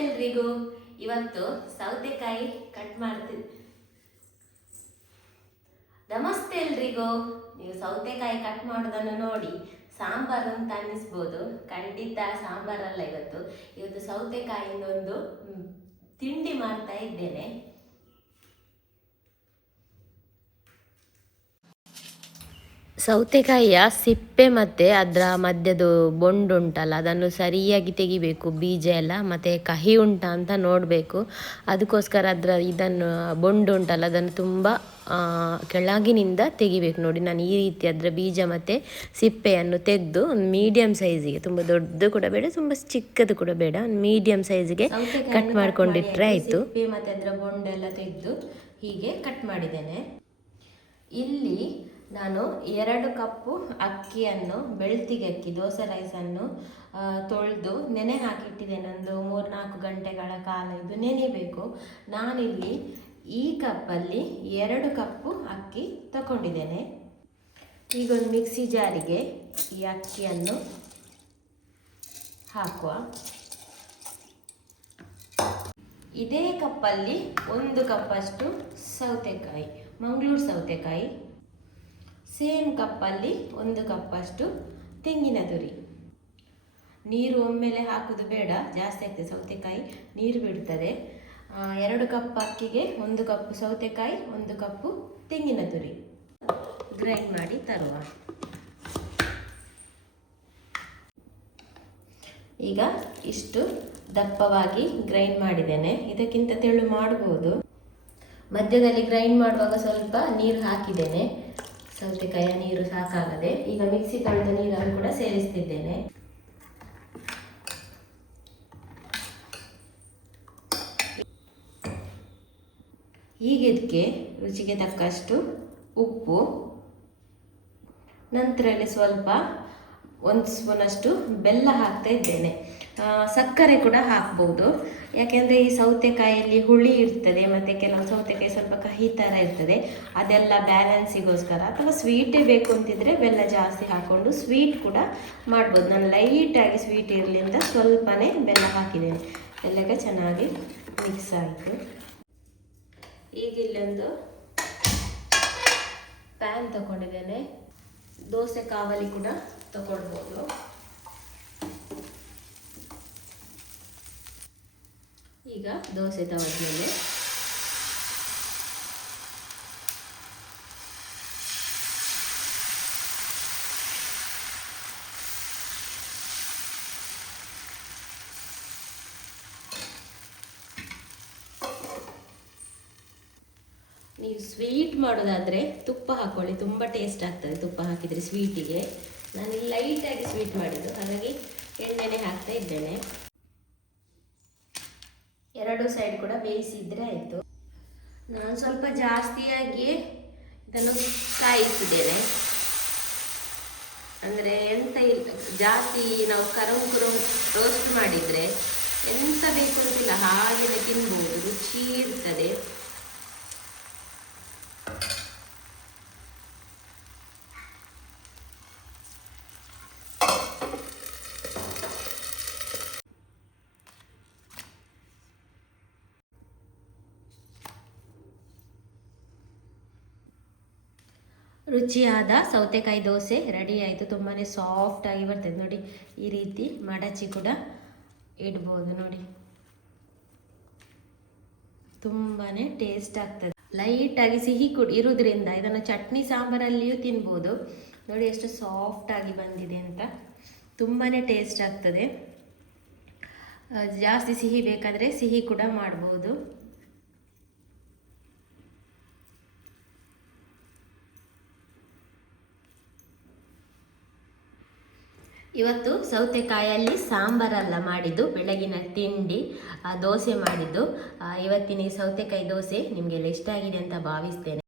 ಎಲ್ರಿಗೂ ಇವತ್ತು ಸೌತೆಕಾಯಿ ಕಟ್ ಮಾಡ್ತೀನಿ. ನಮಸ್ತೆ ಎಲ್ರಿಗೂ. ನೀವು ಸೌತೆಕಾಯಿ ಕಟ್ ಮಾಡೋದನ್ನು ನೋಡಿ ಸಾಂಬಾರು ಅಂತ ಅನ್ನಿಸ್ಬೋದು. ಖಂಡಿತ ಸಾಂಬಾರಲ್ಲ ಇವತ್ತು. ಇವತ್ತು ಸೌತೆಕಾಯಿಂದ ಒಂದು ತಿಂಡಿ ಮಾಡ್ತಾ ಇದ್ದೇನೆ. ಸೌತೆಕಾಯಿಯ ಸಿಪ್ಪೆ ಮತ್ತು ಅದರ ಮಧ್ಯದ್ದು ಬೊಂಡು ಉಂಟಲ್ಲ ಅದನ್ನು ಸರಿಯಾಗಿ ತೆಗಿಬೇಕು ಬೀಜ ಎಲ್ಲ ಮತ್ತು ಕಹಿ ಉಂಟಾ ಅಂತ ನೋಡಬೇಕು. ಅದಕ್ಕೋಸ್ಕರ ಅದರ ಇದನ್ನು ಬೊಂಡು ಉಂಟಲ್ಲ ಅದನ್ನು ತುಂಬ ಕೆಳಗಿನಿಂದ ತೆಗಿಬೇಕು. ನೋಡಿ ನಾನು ಈ ರೀತಿ ಅದರ ಬೀಜ ಮತ್ತು ಸಿಪ್ಪೆಯನ್ನು ತೆಗೆದು ಒಂದು ಮೀಡಿಯಮ್ ಸೈಜಿಗೆ ತುಂಬ ದೊಡ್ಡದು ಕೂಡ ಬೇಡ ತುಂಬ ಚಿಕ್ಕದು ಕೂಡ ಬೇಡ ಒಂದು ಮೀಡಿಯಮ್ ಸೈಜಿಗೆ ಕಟ್ ಮಾಡ್ಕೊಂಡಿಟ್ರೆ ಆಯಿತು. ಮತ್ತು ಅದರ ಬೊಂಡೆಲ್ಲ ತೆಗೆದು ಹೀಗೆ ಕಟ್ ಮಾಡಿದ್ದೇನೆ. ಇಲ್ಲಿ ನಾನು ಎರಡು ಕಪ್ಪು ಅಕ್ಕಿಯನ್ನು ಬೆಳ್ತಿಗೆ ಅಕ್ಕಿ ದೋಸೆ ರೈಸನ್ನು ತೊಳೆದು ನೆನೆ ಹಾಕಿಟ್ಟಿದ್ದೇನೆ. ಒಂದು ಮೂರು ನಾಲ್ಕು ಗಂಟೆಗಳ ಕಾಲ ಇದು ನೆನೆಬೇಕು ನಾನಿಲ್ಲಿ ಈ ಕಪ್ಪಲ್ಲಿ ಎರಡು ಕಪ್ಪು ಅಕ್ಕಿ ತಗೊಂಡಿದ್ದೇನೆ ಈಗ ಒಂದು ಮಿಕ್ಸಿ ಜಾರಿಗೆ ಈ ಅಕ್ಕಿಯನ್ನು ಹಾಕುವ. ಇದೇ ಕಪ್ಪಲ್ಲಿ ಒಂದು ಕಪ್ಪಷ್ಟು ಸೌತೆಕಾಯಿ, ಮಂಗಳೂರು ಸೌತೆಕಾಯಿ. ಸೇಮ್ ಕಪ್ಪಲ್ಲಿ ಒಂದು ಕಪ್ಪಷ್ಟು ತೆಂಗಿನ ತುರಿ. ನೀರು ಒಮ್ಮೆಲೆ ಹಾಕುವುದು ಬೇಡ, ಜಾಸ್ತಿ ಆಗ್ತದೆ ಸೌತೆಕಾಯಿ, ನೀರು ಬಿಡ್ತದೆ. ಎರಡು ಕಪ್ ಅಕ್ಕಿಗೆ ಒಂದು ಕಪ್ಪು ಸೌತೆಕಾಯಿ, ಒಂದು ಕಪ್ಪು ತೆಂಗಿನ ತುರಿ. ಗ್ರೈಂಡ್ ಮಾಡಿ ತರುವ. ಈಗ ಇಷ್ಟು ದಪ್ಪವಾಗಿ ಗ್ರೈಂಡ್ ಮಾಡಿದ್ದೇನೆ. ಇದಕ್ಕಿಂತ ತೆಳು ಮಾಡ್ಬೋದು. ಮಧ್ಯದಲ್ಲಿ ಗ್ರೈಂಡ್ ಮಾಡುವಾಗ ಸ್ವಲ್ಪ ನೀರು ಹಾಕಿದ್ದೇನೆ. ಸೌತೆಕಾಯಿಯ ನೀರು ಸಾಕಾಗದೆ ಈಗ ಮಿಕ್ಸಿ ತೊಳೆದ ನೀರನ್ನು ಕೂಡ ಸೇರಿಸ್ತಿದ್ದೇನೆ. ಈಗ ಇದಕ್ಕೆ ರುಚಿಗೆ ತಕ್ಕಷ್ಟು ಉಪ್ಪು, ನಂತರದಲ್ಲಿ ಸ್ವಲ್ಪ ಒಂದು ಸ್ಪೂನಷ್ಟು ಬೆಲ್ಲ ಹಾಕ್ತಾ ಇದ್ದೇನೆ. ಸಕ್ಕರೆ ಕೂಡ ಹಾಕ್ಬೋದು. ಯಾಕೆಂದರೆ ಈ ಸೌತೆಕಾಯಿಯಲ್ಲಿ ಹುಳಿ ಇರ್ತದೆ, ಮತ್ತು ಕೆಲವು ಸೌತೆಕಾಯಿ ಸ್ವಲ್ಪ ಕಹಿ ಥರ ಇರ್ತದೆ. ಅದೆಲ್ಲ ಬ್ಯಾಲೆನ್ಸಿಗೋಸ್ಕರ ಅಥವಾ ಸ್ವೀಟೇ ಬೇಕು ಅಂತಿದ್ರೆ ಬೆಲ್ಲ ಜಾಸ್ತಿ ಹಾಕ್ಕೊಂಡು ಸ್ವೀಟ್ ಕೂಡ ಮಾಡ್ಬೋದು. ನಾನು ಲೈಟಾಗಿ ಸ್ವೀಟ್ ಅಂತ ಸ್ವಲ್ಪನೇ ಬೆಲ್ಲ ಹಾಕಿದ್ದೇನೆ. ಎಲ್ಲಕ್ಕೆ ಚೆನ್ನಾಗಿ ಮಿಕ್ಸ್ ಆಯಿತು. ಈಗ ಇಲ್ಲೊಂದು ಪ್ಯಾನ್ ತಗೊಂಡಿದ್ದೇನೆ. ದೋಸೆ ಕಾವಲಿ ಕೂಡ ತಗೊಳ್ಬೋದು. ಈಗ ದೋಸೆ ತವದ್ಮೇಲೆ ನೀವು ಸ್ವೀಟ್ ಮಾಡೋದಾದರೆ ತುಪ್ಪ ಹಾಕ್ಕೊಳ್ಳಿ ತುಂಬ ಟೇಸ್ಟ್ ಆಗ್ತದೆ ತುಪ್ಪ ಹಾಕಿದರೆ ಸ್ವೀಟಿಗೆ ನಾನು ಲೈಟಾಗಿ ಸ್ವೀಟ್ ಮಾಡಿದ್ದು. ಹಾಗಾಗಿ ಎಣ್ಣೆನೆ ಹಾಕ್ತಾ ಇದ್ದೇನೆ. ಎರಡು ಸೈಡ್ ಕೂಡ ಬೇಯಿಸಿದ್ರೆ ಆಯಿತು. ನಾನು ಸ್ವಲ್ಪ ಜಾಸ್ತಿಯಾಗಿ ಇದನ್ನು ಕಾಯಿಸಿದ್ದೇನೆ. ಅಂದರೆ ಎಂತ ಇಲ್ಲ, ಜಾಸ್ತಿ ನಾವು ಕರಂ ಕುರಂ ರೋಸ್ಟ್ ಮಾಡಿದರೆ ಎಂತ ಬೇಕು ಅಂತಿಲ್ಲ ಹಾಗೆಯೇ ತಿನ್ಬೋದು, ರುಚಿ ಇರ್ತದೆ. ರುಚಿಯಾದ ಸೌತೆಕಾಯಿ ದೋಸೆ ರೆಡಿ ಆಯಿತು. ತುಂಬಾ ಸಾಫ್ಟ್ ಆಗಿ ಬರ್ತದೆ. ನೋಡಿ, ಈ ರೀತಿ ಮಡಚಿ ಕೂಡ ಇಡ್ಬೋದು ನೋಡಿ. ತುಂಬಾ ಟೇಸ್ಟ್ ಆಗ್ತದೆ. ಲೈಟಾಗಿ ಸಿಹಿ ಕೂಡ, ಇರೋದ್ರಿಂದ ಇದನ್ನು ಚಟ್ನಿ ಸಾಂಬಾರಲ್ಲಿಯೂ ತಿನ್ಬೋದು. ನೋಡಿ, ಎಷ್ಟು ಸಾಫ್ಟ್ ಆಗಿ ಬಂದಿದೆ ಅಂತ. ತುಂಬಾ ಟೇಸ್ಟ್ ಆಗ್ತದೆ. ಜಾಸ್ತಿ ಸಿಹಿ ಬೇಕಾದರೆ ಸಿಹಿ ಕೂಡ ಮಾಡ್ಬೋದು. ಇವತ್ತು ಸೌತೆಕಾಯಲ್ಲಿ ಸಾಂಬಾರಲ್ಲ ಮಾಡಿದ್ದು, ಬೆಳಗಿನ ತಿಂಡಿ ದೋಸೆ ಮಾಡಿದ್ದು. ಇವತ್ತಿನ ಸೌತೆಕಾಯಿ ದೋಸೆ ನಿಮಗೆಲ್ಲ ಇಷ್ಟ ಆಗಿದೆ ಅಂತ ಭಾವಿಸ್ತೇನೆ.